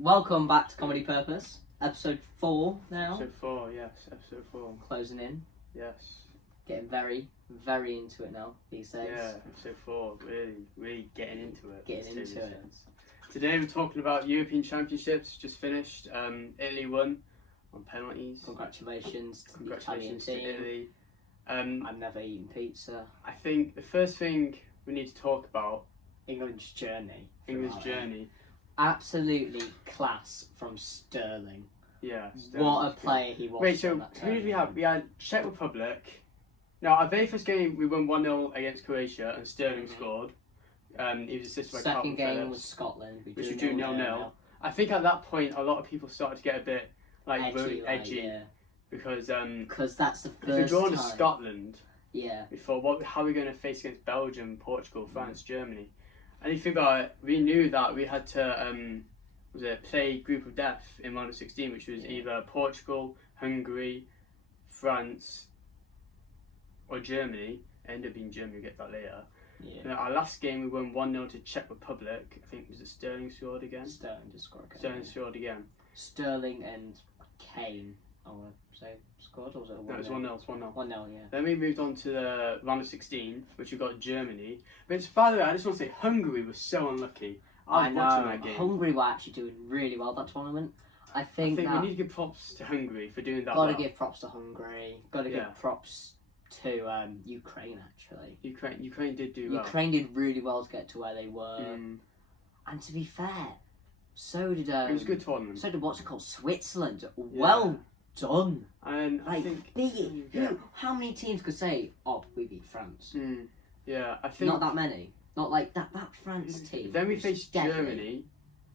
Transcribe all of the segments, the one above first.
Welcome back to Comedy Purpose, episode 4 now. Episode 4, yes, episode 4. Closing in, Yes. getting very, very into it now these days. Yeah, episode 4, really getting into it. Getting into it. Today we're talking about European Championships, just finished. Italy won on penalties. Congratulations to the Italian Congratulations to team. Italy. I've never eaten pizza. I think the first thing we need to talk about, England's journey. England's journey. Absolutely class from Sterling. Yeah. What a player he was. Wait, so who did we have? We had Czech Republic. Now, our very first game, we won 1-0 against Croatia and Sterling scored. He was assisted by Second Calvin game Phillips, was Scotland. which we drew 0-0. I think at that point, a lot of people started to get a bit edgy yeah. because that's the if we're first drawn to time. Scotland, Yeah. we thought, how are we going to face against Belgium, Portugal, France, Germany? And you think about it, we knew that we had to play group of death in round of 16, which was either Portugal, Hungary, France, or Germany. It ended up being Germany, we'll get that later. Yeah. And our last game, we won 1-0 to Czech Republic. I think was it Sterling scored again? Sterling just scored again. Sterling scored again. Sterling and Kane, I want to say, scored, or was it a 1-0? No, it was 1-0, it's 1-0. 1-0, yeah. Then we moved on to the round of 16, which we got Germany. But by the way, I just want to say Hungary was so unlucky. I was watching that game. Hungary were actually doing really well that tournament. I think we need to give props to Hungary for doing that. Gotta give props to Hungary. Gotta give props to Ukraine, actually. Ukraine did do well. Ukraine did really well to get to where they were. And to be fair, so did it was a good tournament. So did what's it called, Switzerland. Well done. And I think how many teams could say, "Oh, we beat France"? Yeah, I think not that many. Not like that France team. Then we faced Germany.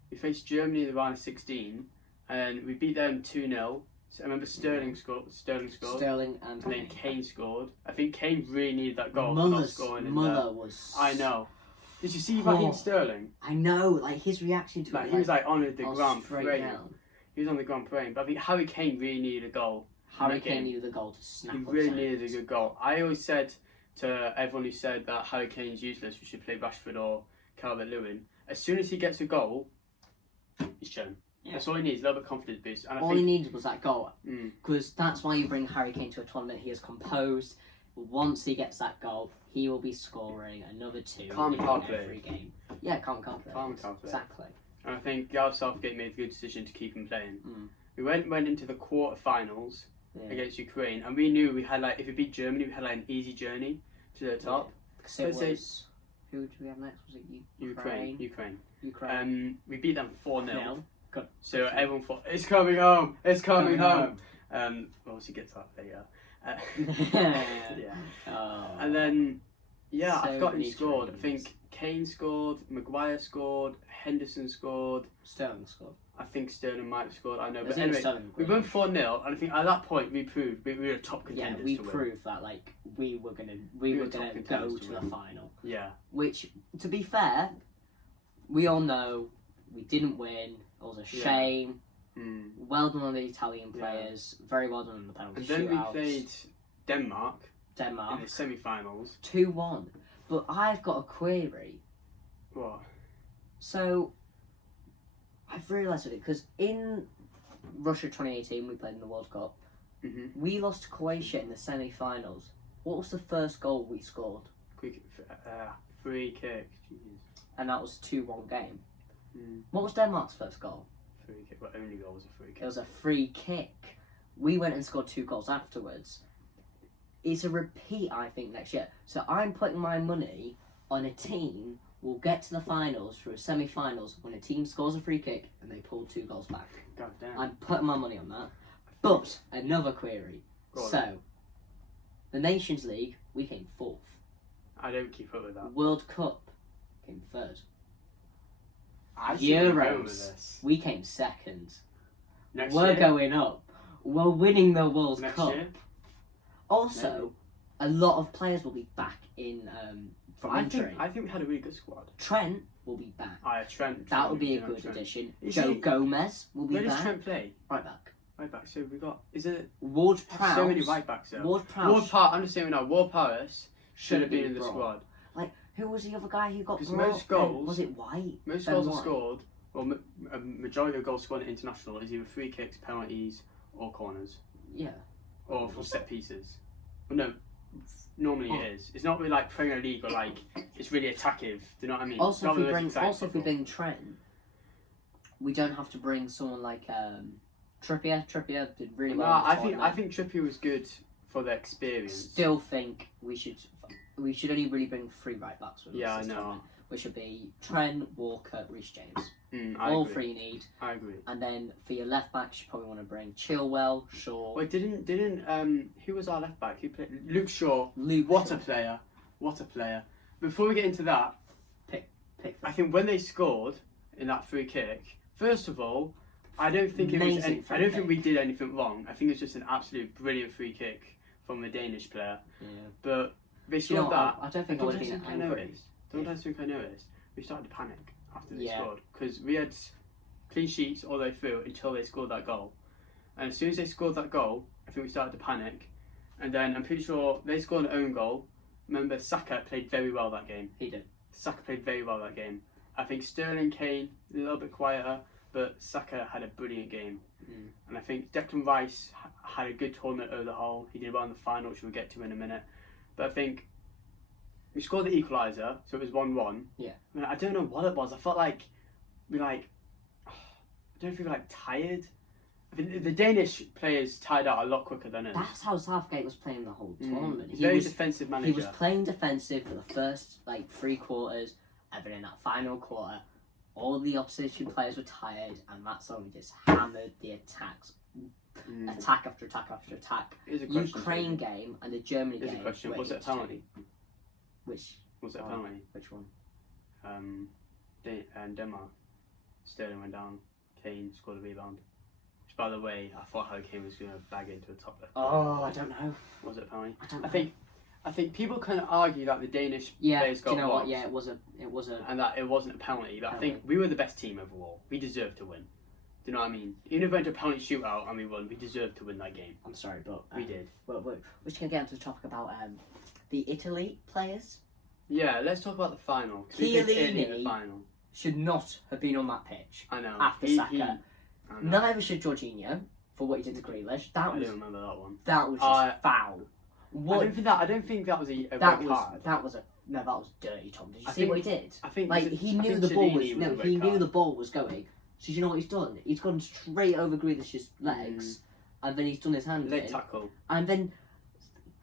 We faced Germany in the round of 16, and we beat them 2-0. So I remember Sterling scored. Sterling and then Kane scored. I think Kane really needed that goal. Muller was. I know. Did you see Raheem Sterling? I know, like his reaction to it. He was like on the ground praying. Down. He was on the ground praying. But I think Harry Kane really needed a goal. Harry Kane needed the goal to snap. He really needed a good goal. I always said to everyone who said that Harry Kane's useless, we should play Rashford or Calvert-Lewin. As soon as he gets a goal, he's shown. Yeah. That's all he needs, a little bit of confidence boost. And all he needed was that goal. Because that's why you bring Harry Kane to a tournament. He is composed. Once he gets that goal, he will be scoring another 2 in every game. Yeah, calm and calculated. Exactly. And I think Gareth Southgate made a good decision to keep him playing. We went into the quarterfinals against Ukraine, and we knew we had if we beat Germany, we had an easy journey to the top. Who did we have next? Was it Ukraine. We beat them 4-0. Good. So everyone thought, it's coming home. It's coming home. We'll obviously get to that later. And then I forgot who scored. I think Kane scored, Maguire scored, Henderson scored, Sterling scored. I think Sterling might have scored. I know, but anyway, we won 4-0, and I think at that point we proved we were top contenders. Yeah, we proved that we were gonna go to the final. Yeah. Which, to be fair, we all know we didn't win. It was a shame. Well done on the Italian players. Very well done on the penalty shootouts. And then we played Denmark in the semi-finals. 2-1. But I've got a query. What? So, I've realised it because in Russia 2018, we played in the World Cup. We lost to Croatia in the semi-finals. What was the first goal we scored? Free kick. And that was 2-1 game. What was Denmark's first goal? Free kick. Well, only goal was a free kick. It was a free kick. We went and scored 2 goals afterwards. It's a repeat, I think, next year. So I'm putting my money on a team will get to the finals through a semi-finals when a team scores a free kick and they pull 2 goals back. God damn. I'm putting my money on that. But another query. So, the Nations League, we came 4th. I don't keep up with that. World Cup came 3rd. Euros, we came 2nd. We're going up. We're winning the World Cup. Year? Also, a lot of players will be back in from injury. I think we had a really good squad. Trent will be back. Trent. That would be a good addition. Joe Gomez will be back. Where does Trent play? Right back. Right back. So we got. Is it Ward-Prowse? So many right backs though. Ward-Prowse. I'm just saying now. Ward-Prowse should have been in the squad. Who was the other guy who got brought? Most goals. Was it White? Most goals are scored Well, a majority of goals scored at international is either free kicks, penalties, or corners, Yeah. or from set pieces. But no, normally it is. It's not really like Premier League or like it's really attacking. Do you know what I mean? Also, It's if not we the most bring exciting football. Trent, we don't have to bring someone like Trippier. Trippier did really well. No, in the I tournament. think Trippier was good for the experience. Still think we should only really bring 3 right backs with us. Yeah, I this know. tournament, which should be Trent, Walker, Reece James. I All agree. 3 you need. I agree. And then for your left backs, you probably want to bring Chilwell, Shaw. Wait, didn't who was our left back? Who played? Luke Shaw. Luke What Shaw. a player! What a player! Before we get into that, Pick I think when they scored in that free kick, first of all, I don't think it was. Amazing free I don't think we kick. did anything wrong. I think it was just an absolute brilliant free kick from the Danish player. Yeah. But they Do you know scored what, that. I don't think I would have been angry. Don't I think I noticed? We started to panic after they Yeah. scored because we had clean sheets all the way through until they scored that goal. And as soon as they scored that goal, I think we started to panic. And then I'm pretty sure they scored an own goal. Remember, Saka played very well that game. He did. Saka played very well that game. I think Sterling, Kane, a little bit quieter, but Saka had a brilliant game. And I think Declan Rice had a good tournament over the whole. He did well in the final, which we'll get to in a minute. But I think we scored the equaliser, so it was 1-1. Yeah. I mean, I don't know what it was. I felt like I don't know if we were like tired. I think the Danish players tired out a lot quicker than us. That's how Southgate was playing the whole tournament. He's very defensive manager. He was playing defensive for the first 3 quarters, and then in that final quarter, all the opposition players were tired, and that's when we just hammered the attacks, attack after attack after attack. Here's a question. Ukraine game and the Germany Here's game. a question. were Was it a extreme. penalty? Which Was it a Oh. penalty? which one? And Denmark. Sterling went down. Kane scored a rebound. Which, by the way, I thought Harry Kane was going to bag it into a top left. Oh, I don't know. Was it a penalty? I don't know. I think people can argue that the Danish Yeah, players do got you know what? robbed Yeah, it was a. and that it wasn't a penalty. But I think Penalty. we were the best team overall. We deserved to win. Do you know what I mean? Even if we went to a penalty shootout and we won, we deserved to win that game. I'm sorry, but We did. We're just gonna get into the topic about the Italy players Yeah, let's talk about the final. 'Cause we played Italy in the Chiellini. final. should not have been on that pitch. I know. After He- Saka. I know. Neither should Jorginho for what he did to Grealish. I That was don't remember that one. just foul. I don't think that was a that red was card. that was dirty, Tom. Did you I see what he think- did? I think Like was it- he I knew think the ball Chiellini was a no, red he knew card. the ball was going. So do you know what he's done? He's gone straight over Grealish's legs, and then he's done his hand Leg in, tackle. and then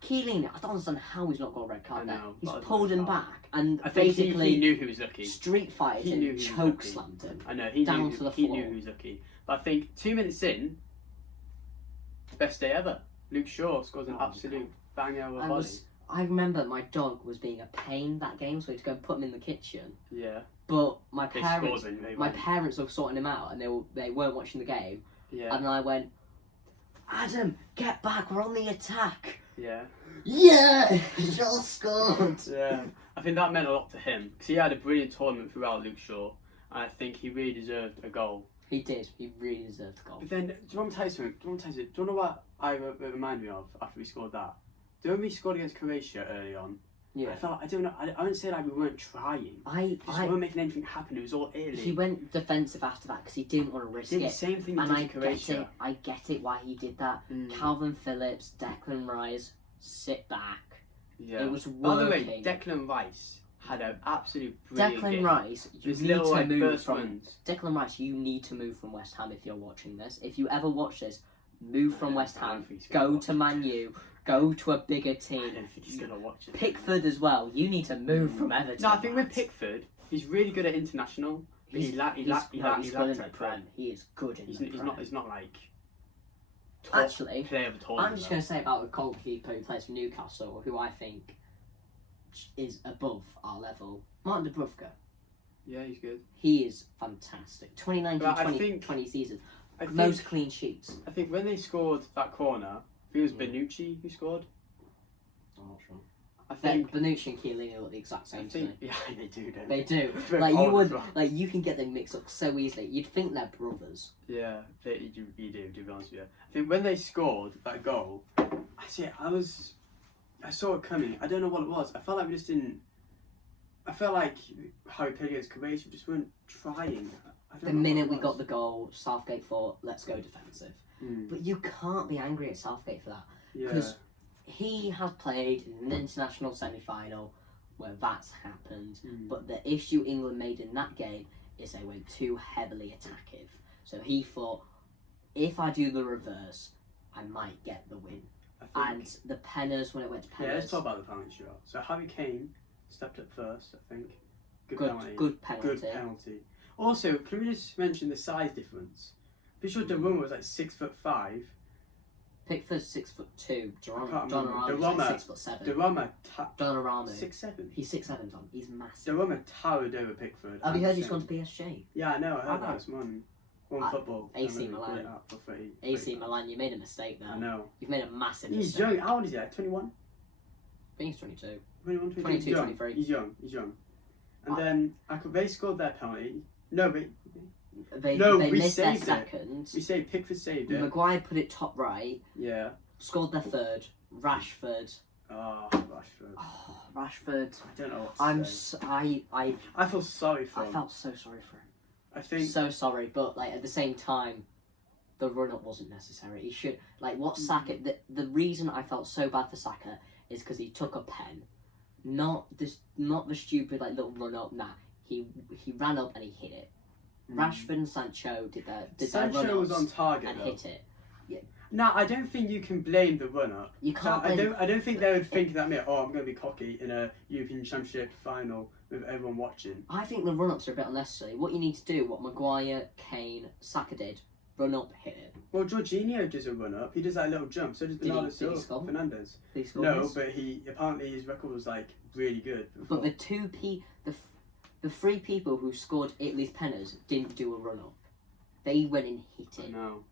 Chiellini. I don't understand how he's not got a red card I there. know, He's that was a pulled red him card. back and I think basically he knew he was lucky. street fighted He him, knew he was choke lucky. slammed him. I know he down knew to the he floor. knew he was lucky. But I think 2 minutes in, best day ever. Luke Shaw scores an Oh, absolute banger of a volley. I remember my dog was being a pain that game, so we had to go and put him in the kitchen. Yeah. But my They parents, scored when they my won. parents were sorting him out, and they weren't watching the game. Yeah. And I went, Adam, get back! We're on the attack. Yeah. Yeah, Shaw scored. Yeah. I think that meant a lot to him because he had a brilliant tournament throughout, Luke Shaw, and I think he really deserved a goal. He did. He really deserved the goal. But then, do you want me to tell you something? Do you know what it reminded me of after we scored that? Do you know when we scored against Croatia early on? Yeah. I felt I don't know. I wouldn't say like we weren't trying. We just weren't making anything happen. It was all Italy. He went defensive after that because he didn't want to risk did the it. same thing he And did I to Croatia. get it why he did that. Mm. Calvin Phillips, Declan Rice, sit back. Yeah. It was By the way, working. Declan Rice had an absolute brilliant Declan game. Rice, you His need little to like move burst from runs. Declan Rice. You need to move from West Ham if you're watching this. If you ever watch this, move from West I don't Ham. think he's gonna Go watch to it. Man U. Go to a bigger I team. don't think he's gonna watch it. Pickford as well. You need to move from Everton. No, I think with lads. Pickford, he's really good at international. But He's he good in lacked the it. Prem. He is good in the Prem. He's not like top Actually, player of the tournament. I'm just going to say about the goalkeeper who plays for Newcastle, who I think is above our level. Martin Dubravka. Yeah, he's good. He is fantastic. 2019 But I 2020 season. I think, Most clean sheets. I think when they scored that corner, I think it was Benucci who scored. I'm not sure. I Then think. Benucci and Chiellini look the exact same to me. Yeah, they do. Don't They do. They're Like you old as would, well. like you can get them mixed up so easily. You'd think they're brothers. Yeah, you do. To be honest with you, I think when they scored that goal, I saw it coming. I don't know what it was. I felt like we just didn't. I felt like how we played against Croatia, we just weren't trying. The minute we got the goal, Southgate thought, let's go defensive. But you can't be angry at Southgate for that. Because he has played in an international semi-final where that's happened. But the issue England made in that game is they went too heavily attackive. So he thought, if I do the reverse, I might get the win. And the penners, when it went to penners... Yeah, let's talk about the penalty shootout. So Harry Kane stepped up first, I think. Good penalty. Good penalty. Also, can we just mention the size difference? Pretty sure Donnarumma was like 6'5". Pickford's 6'2". Donnarumma's like 6'7". Donnarumma 6'7". He's 6'7", Tom. He's massive. Donnarumma towered over Pickford. Have you heard he's gone to PSG? Yeah, I know. I heard that this morning. One football. AC Milan. AC Milan, you made a mistake there. I know. You've made a massive mistake. He's young. How old is he? Like 21? I think he's 22. 21, 22, 23. He's young. And then they scored their penalty. No, they missed their second. We saved. Pickford saved it. Maguire put it top right. Yeah. Scored their third. Rashford. Oh, Rashford. Oh, Rashford. I don't know what to say. I feel sorry for him. I felt so sorry for him. I think so sorry, but like at the same time, the run up wasn't necessary. He should what Saka. The reason I felt so bad for Saka is because he took a pen, not the stupid like little run up. Nah, he ran up and he hit it. Rashford and Sancho did Sancho was on target and hit it. Yeah. No, I don't think you can blame the run up. You can't. I don't think they would think that. Oh, I'm going to be cocky in a European Championship final with everyone watching. I think the run ups are a bit unnecessary. What you need to do, what Maguire, Kane, Saka did, run up, hit it. Well, Jorginho does a run up. He does that little jump. So does Bernardo Silva, Fernandes. Did he score? No, but apparently his record was like really good. But the three people who scored Italy's penners didn't do a run up. They went and hit it. No.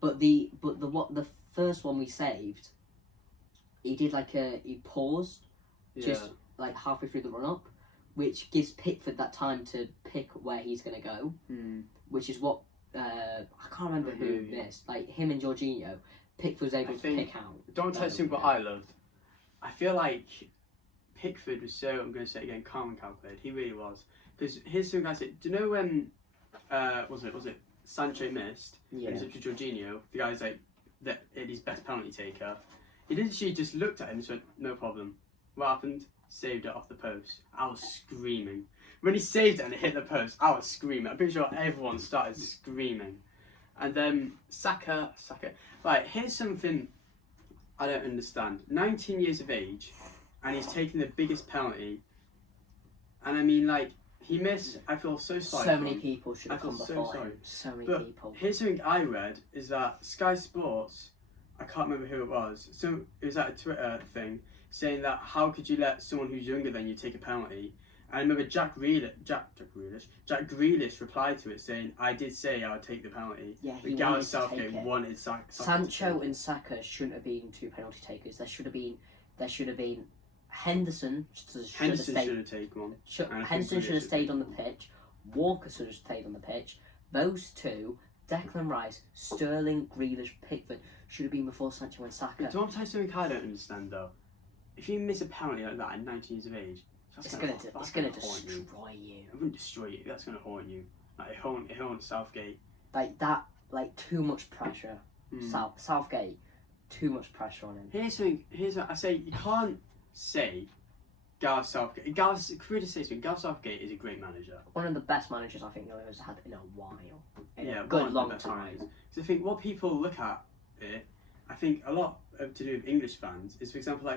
But the first one we saved, he did he paused, just like halfway through the run up, which gives Pickford that time to pick where he's gonna go, which is what I can't remember who missed. Like him and Jorginho, Pickford was able to pick out. Don't tell you what I loved. I feel like Pickford was so, I'm going to say it again, calm and calculated. He really was. Because here's something I said. Do you know when was it Sancho missed? Yeah. It was up to Jorginho. The guy's like his best penalty taker. He literally just looked at him and said, "No problem." What happened? Saved it off the post. I was screaming. When he saved it and it hit the post, I was screaming. I'm pretty sure everyone started screaming. And then Saka. Right, here's something I don't understand. 19 years of age, and he's taking the biggest penalty. And I mean, he missed. I feel so sorry. So many people should have come before him. So many people. Here's something I read: is that Sky Sports, I can't remember who it was. It was a Twitter thing saying that how could you let someone who's younger than you take a penalty? And I remember Jack Grealish replied to it saying, "I did say I would take the penalty." Yeah, but Gareth Southgate wanted Saka. Sancho and Saka shouldn't have been two penalty takers. There should have been Henderson should have taken one. Henderson should have stayed on the pitch. Walker should have stayed on the pitch. Those two, Declan Rice, Sterling, Grealish, Pickford, should have been before Sancho and Saka. Do you want to tell you something I don't understand though? If you miss a penalty like that at 19 years of age, it's gonna destroy you. It wouldn't destroy you. That's gonna haunt you. It haunts Southgate. Too much pressure. Southgate, too much pressure on him. Here's what I say. You can't say Gareth Southgate. Gareth Southgate is a great manager. One of the best managers I think England has had in a while. A good long time. So I think what people look at it, I think a lot to do with English fans is, for example,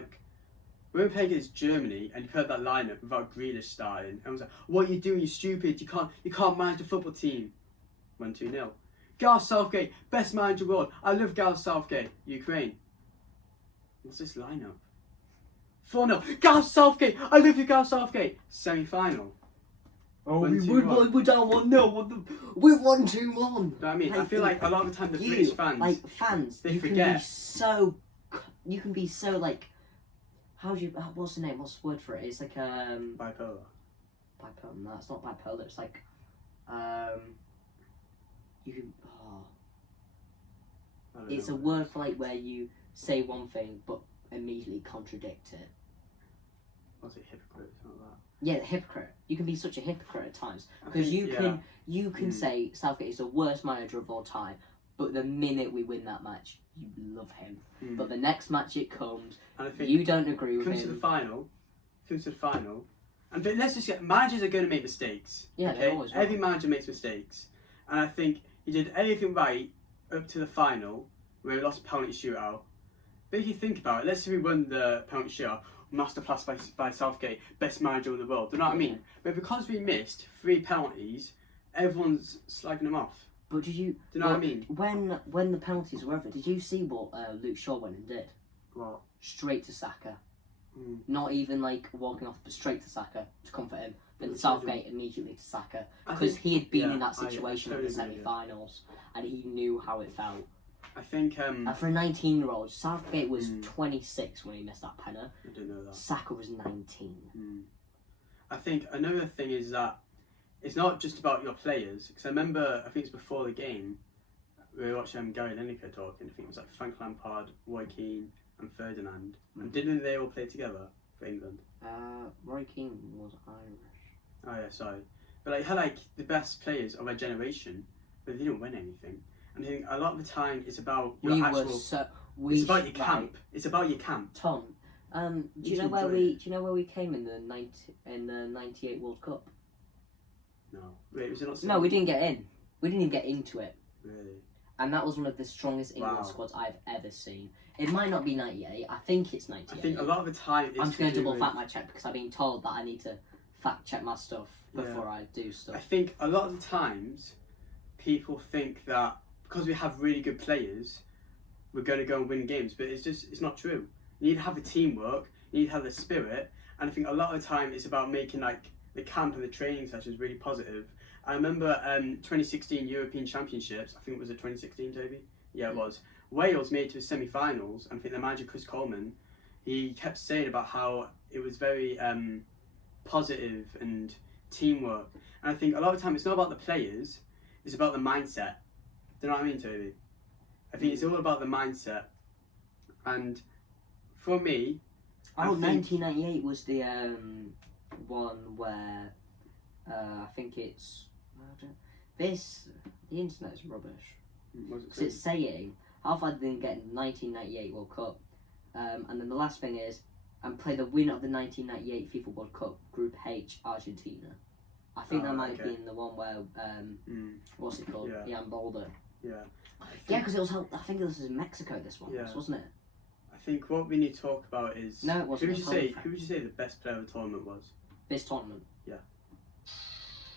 when we played against Germany and you heard that lineup without Grealish starting, and I was like, "What are you doing? You're stupid. You can't manage a football team." 1-2-0. Gareth Southgate, best manager in the world. I love Gareth Southgate. Ukraine. What's this lineup? 4-0. Gareth Southgate. I love you, Gareth Southgate. Semi-final. Oh, we're down 1-0. We're 1-2-1. You know what I mean? I feel like a lot of the time the British fans, they forget. You can be so what's the name? What's the word for it? It's bipolar. Bipolar. No, it's not bipolar. It's you can. It's a word for where you say one thing but immediately contradict it. I'll say hypocrite, something like that. Yeah, hypocrite. You can be such a hypocrite at times I because think- you can say Southgate is the worst manager of all time, but the minute we win that match, you love him. But the next match it comes, And I think you don't agree with comes him. to the final, and but let's just get managers are going to make mistakes. Yeah, okay? they always will. Every manager makes mistakes, and I think he did everything right up to the final where he lost a penalty shootout. But if you think about it, let's say we won the penalty shootout, masterclass by Southgate, best manager in the world. Do you know what I mean? But because we missed 3 penalties, everyone's slagging him off. But did you? Do you know what I mean? When the penalties were over, did you see what Luke Shaw went and did? Well, Straight to Saka. Mm. Not even like walking off, but straight to Saka to comfort him. Then Which Southgate immediately to Saka I because think- he had been yeah, in that I situation in totally the agree, yeah. semi-finals and he knew how it felt. I think And for a 19-year-old, Southgate was Mm. 26 when he missed that penalty. I didn't know that. Saka was 19. I think another thing is that it's not just about your players. Because I remember, I think it's before the game, we were watching Gary Lineker talking. I think it was like Frank Lampard, Roy Keane, and Ferdinand. And didn't they all play together for England? Roy Keane was Irish. Oh yeah, sorry. But like, had like the best players of our generation, but they didn't win anything. And I think a lot of the time it's about your We actual. were so. It's about your camp. It's about your camp. Tom, do You you know can where enjoy we? it. Do you know where we came in the '98 World Cup? No, wait, was it not? No, we didn't get in. We didn't even get into it. Really. And that was one of the strongest England Wow. squads I've ever seen. It might not be 98. I think it's 98. I think a lot of the time it's I'm just going to do double with- fact my check because I've been told that I need to fact check my stuff before Yeah. I do stuff. I think a lot of the times people think that because we have really good players, we're going to go and win games, but it's not true. You need to have the teamwork, you need to have the spirit, and I think a lot of the time it's about making like the camp and the training sessions really positive. I remember 2016 European Championships, I think it was 2016, Toby? Yeah, it was. Wales made it to the semi-finals, and I think the manager Chris Coleman, he kept saying about how it was very positive and teamwork. And I think a lot of the time it's not about the players, it's about the mindset. Do you know what I mean, Toby? I think it's all about the mindset. And for me, I think 1998 was the one where I think it's the internet is rubbish. was it Because it's saying how far did they get in the 1998 World Cup, and then the last thing is and play the winner of the 1998 FIFA World Cup Group H Argentina. I think that might have okay. been the one where what's it called? Yeah. Ian Boulder. Yeah. Yeah, because it was I think this was in Mexico. This one Yeah. wasn't it? I think what we need to talk about is No, it wasn't. Who would you say the best player of the tournament was? This tournament,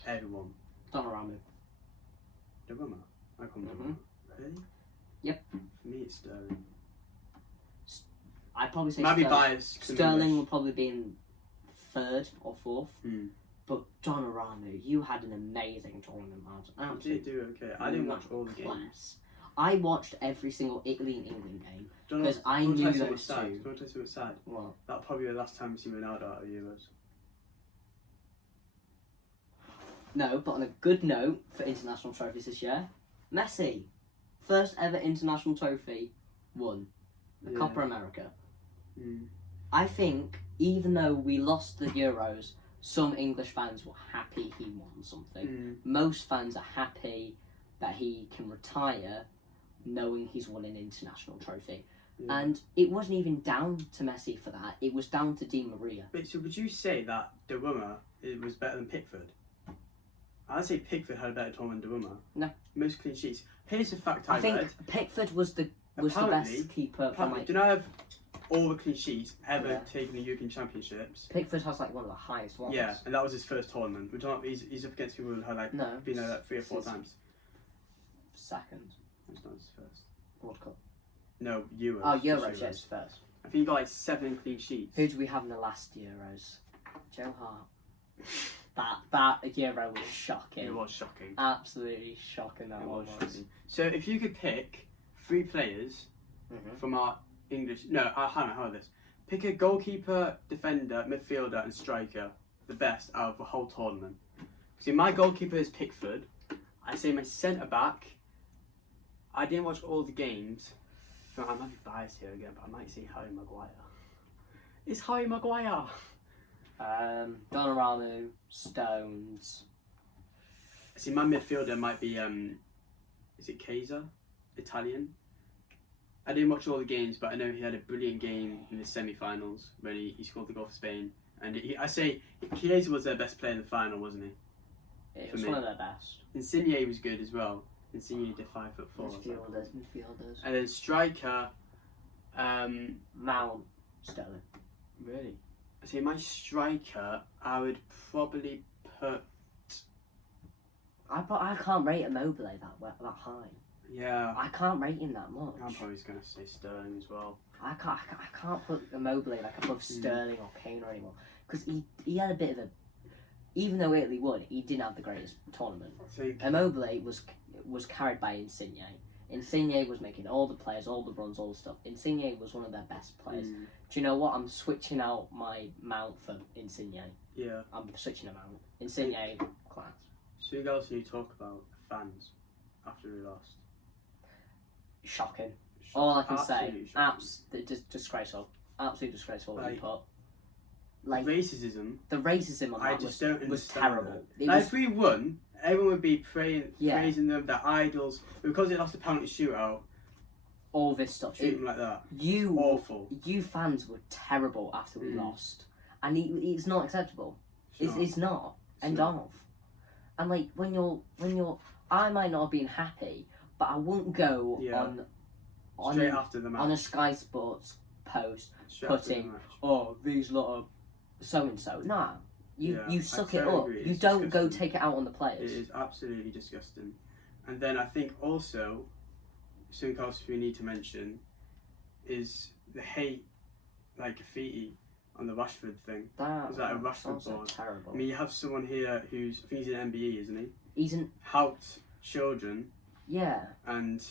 Everyone. Donnarumma. The winner. I can't remember. Mhm. Really? Yep. For me, it's Sterling. I'd probably say Might be Sterling. biased. 'cause I'm Sterling English. will probably be in third or fourth. But Donnarumma, you had an amazing tournament, man. I did do okay. I didn't watch all the Class. games. I watched every single Italy and England game. Do you wanna- 'Cause I do you wanna knew tell us something those sad? two. Do you want to tell us something sad? Well, That'll probably be the last time we see Ronaldo out of the Euros. no, but on a good note for international trophies this year, Messi, first ever international trophy won, the Yeah. Copa America. Mm. I think even though we lost the Euros, some English fans were happy he won something. Most fans are happy that he can retire knowing he's won an international trophy. Yeah. And it wasn't even down to Messi for that, it was down to Di Maria. Wait, so would you say that De Roma was better than Pickford? I'd say Pickford had a better tournament than De Roma. No. Most clean sheets. Here's a fact I I think read. Pickford was the Apparently- best keeper from like Do you know I have all the clean sheets ever Yeah. taken the European Championships? Pickford has like one of the highest ones. Yeah, and that was his first tournament. He's up against people who had like No. been there like 3 or 4 This is- times. Second It's not his first. World Cup. No, Euros. Oh, just Euros, yes, first. I think he got like 7 clean sheets. Who do we have in the last Euros? Joe Hart. That Euro was shocking. It was shocking. Absolutely shocking that It one was was. shocking. So if you could pick 3 players Mhm. from our English, hang on, how about this? Pick a goalkeeper, defender, midfielder, and striker, the best out of the whole tournament. See, my goalkeeper is Pickford. I say my centre back. I didn't watch all the games, so I might be biased here again, but I might say Harry Maguire. It's Harry Maguire. Donnarumma, Stones. See, my midfielder might be is it Kaiser, Italian? I didn't watch all the games, but I know he had a brilliant game in the semi-finals when he scored the goal for Spain. And I say Chiesa was their best player in the final, wasn't he? It was one of their best. Insigne was good as well. Insigne did 5'4". Midfielders. And then striker, Mount, Sterling. really? I say my striker, I would probably put. I can't rate Immobile that high. Yeah. I can't rate him that much. I'm probably just gonna say Sterling as well. I can't put Immobile like above Sterling or Kane or anyone, because he had a bit of a. Even though Italy won, he didn't have the greatest tournament. I think Immobile was carried by Insigne. Insigne was making all the players, all the runs, all the stuff. Insigne was one of their best players. Do you know what? I'm switching out my Mount for Insigne. Yeah. I'm switching him out. Insigne, class. So who else do you talk about? Fans after we lost. Shocking. All I can say, Absolutely disgraceful. Absolutely disgraceful. What Like- you put. Like racism. the racism on I that just don't was understand terrible. it. It Like, was, if we won, everyone would be Yeah. praising them, their idols. But because they lost a penalty shootout, all this stuff. treat them like that. You Awful. You fans were terrible after we Mm. lost, and it's not acceptable. It's not. End not. of. And like when you're, I might not have been happy, but I wouldn't go Yeah. on Straight after the match. on a Sky Sports post. Straight after the putting- match. Oh, these lot of so and so. Nah, Yeah, you I suck it totally up. agree. You It's don't go disgusting. take it out on the It players. is absolutely disgusting. And then I think also something else we need to mention is the hate, like graffiti on the Rashford thing. That Is that a Rashford also board? terrible. I mean, you have someone here who's, I think he's in MBE, isn't he? He's an Helped children yeah. and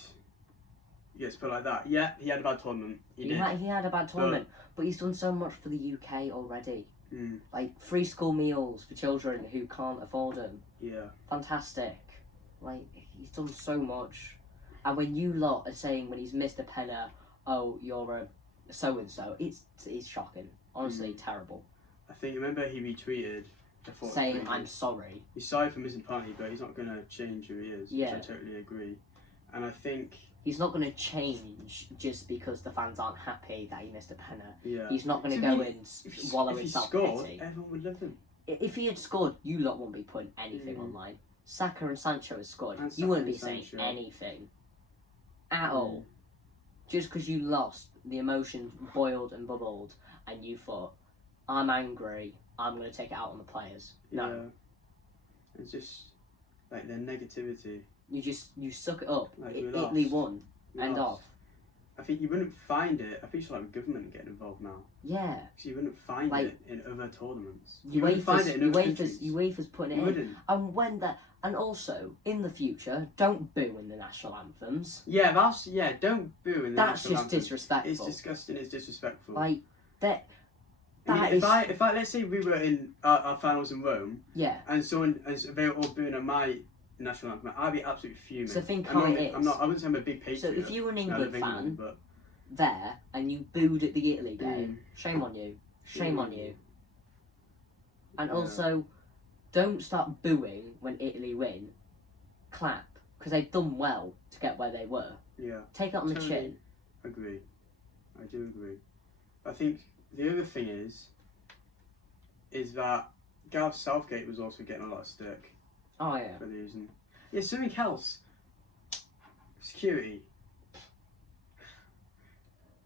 he gets put like that. Yeah, he had a bad tournament. He did. He had a bad tournament, but he's done so much for the UK already. Mm, Like free school meals for children who can't afford them. yeah. Fantastic. Like he's done so much. And when you lot are saying when he's missed a penner, oh you're a so and so, it's shocking. Honestly, terrible. I think, remember he retweeted before Saying I'm sorry. he's sorry for missing penalty, but he's not going to change who he is. Yeah. Which I totally agree. And I think, He's not going to change just because the fans aren't happy that he missed a penner. yeah. He's not going to So go really, and if wallow he in scored, self-pity. everyone would love him. If he had scored, you lot wouldn't be putting anything Mm. online. Saka and Sancho has scored. And You Saka wouldn't be and saying Sancho. anything at all. Just because you lost, the emotions boiled and bubbled, and you thought, I'm angry, I'm going to take it out on the players. No. Yeah. It's just like their negativity. You suck it up. Like, we Italy lost. won. We End lost. off. I think you wouldn't find it. I think it's like the government getting involved now. Yeah. Because you wouldn't find Like, it in other tournaments. You wouldn't find it in other countries. UEFA's putting it You in. wouldn't. And also, in the future, don't boo in the national anthems. Yeah, don't boo in the That's national just anthem. disrespectful. It's disgusting. It's disrespectful. Like, that I mean, is... if I let's say we were in our finals in Rome Yeah. and they were all booing at my national anthem, I'd be absolutely fuming. So think I'm how not, it is. I'm not. I wouldn't say I'm a big patriot. So if you were an I England love England, fan but there, and you booed at the Italy game, shame on you. Shame on you. And Yeah. also, don't start booing when Italy win. Clap. Because they've done well to get where they were. yeah, Take it on the Totally. chin. agree. I do agree. I think the other thing is that Gareth Southgate was also getting a lot of stick Oh, yeah. for losing. Yeah, something else. Security.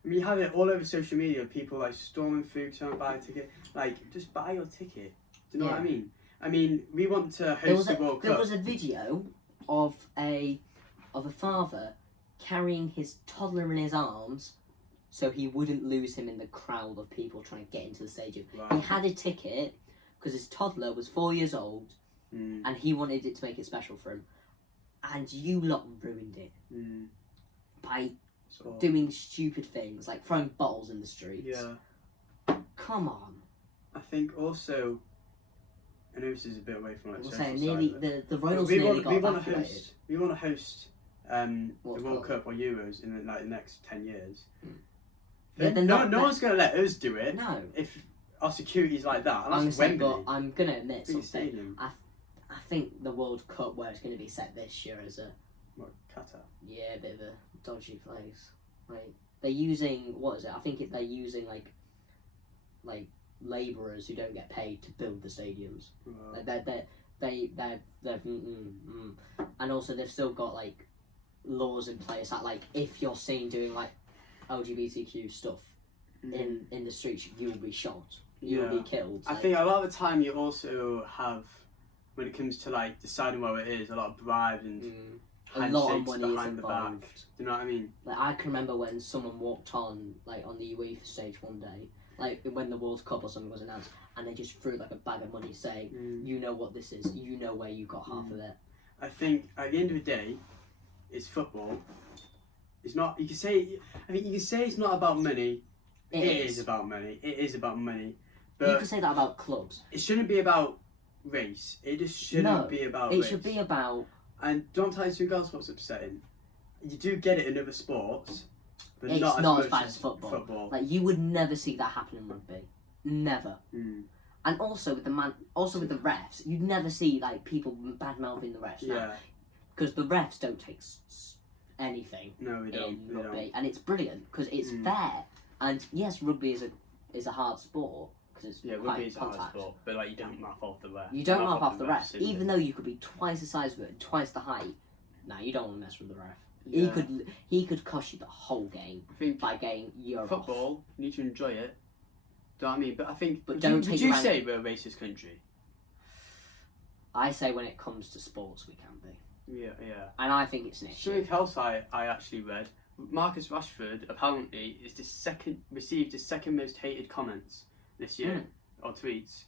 I mean, you have it all over social media. People like storming through trying to buy a ticket. Like, just buy your ticket. Do you know what I Yeah. mean? I mean, we want to There host was, the World there Cup. was a video of a father carrying his toddler in his arms so he wouldn't lose him in the crowd of people trying to get into the stadium. He Wow. had a ticket because his toddler was 4 years old Mm, and he wanted it to make it special for him. And you lot ruined it mm, by so, doing stupid things like throwing bottles in the streets. yeah. Come on. I think also, I know this is a bit away from like We're social saying side nearly of it. the Royals we nearly want, got we want to evacuated. host. We want to host the World World Cup. Cup or Euros in the next 10 years. Yeah, they're no not- one's going to let us do it. No. If our security's like that, and I'm that's gonna say, Wembley. but I'm gonna admit Biggest something. stadium. I think the World Cup where it's gonna be set this year is a Qatar. a bit of a dodgy place. Like they're using what is it? I think they're using like labourers who don't get paid to build the stadiums. Like they're and also they've still got like laws in place that like if you're seen doing like LGBTQ stuff in the streets, you will be shot. You will be killed. I think a lot of the time you also have, when it comes to like deciding where it is, a lot of bribes and a lot of handshakes money is behind the back. involved. Do you know what I mean? Like I can remember when someone walked on like on the UEFA stage one day, like when the World Cup or something was announced, and they just threw like a bag of money saying, "You know what this is. You know where you got half of it." I think at the end of the day, it's football. It's not. You can say. I mean, you can say it's not about money. It is about money. It is about money. But you can say that about clubs. It shouldn't be about race. It just shouldn't be about race. It should be about. And don't tell you something else what's upsetting. You do get it in other sports, but It's not not as as much bad as football. Like Like, you would never see that happen in rugby. Never. And also with with the refs, you'd never see like people bad mouthing the refs. Yeah. Because the refs don't take anything. No, we don't. In rugby, and it's brilliant because it's fair. And yes, rugby is a hard sport because it's rugby is a hard contact. sport, but like you don't mouth off the ref. You don't mouth off the ref, refs, even though you could be twice the size of it, twice the height. No, you don't want to mess with the ref. Yeah. He could cost you the whole game I think by getting your football. You need to enjoy it. Do you know what I mean? But I think. But would you say we're a racist country? I say when it comes to sports, we can be. Yeah. And I think it's an issue. Something else I actually read. Marcus Rashford apparently is received the second most hated comments this year or tweets,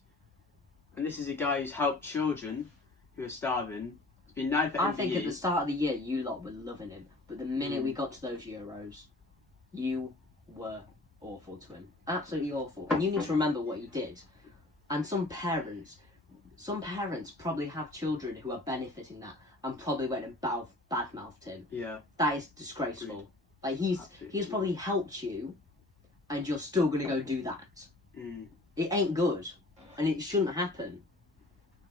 and this is a guy who's helped children who are starving. It's been knighted for I think MBE. at the start of the year, you lot were loving him, but the minute we got to those Euros, you were awful to him, absolutely awful. And you need to remember what he did. And some parents probably have children who are benefiting that and probably went and badmouthed him. Yeah. That is disgraceful. Like he's probably helped you, and you're still gonna go do that. It ain't good, and it shouldn't happen,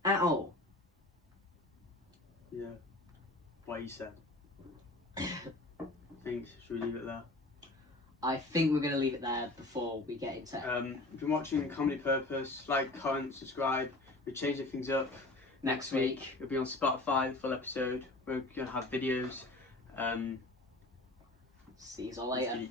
at all. Yeah. What he said. Thanks. Should we leave it there? I think we're gonna leave it there before we get into. If you've been watching Comedy Purpose, like, comment, subscribe. we're changing things up next week. It'll be on Spotify, the full episode. We're going to have videos. See you all later.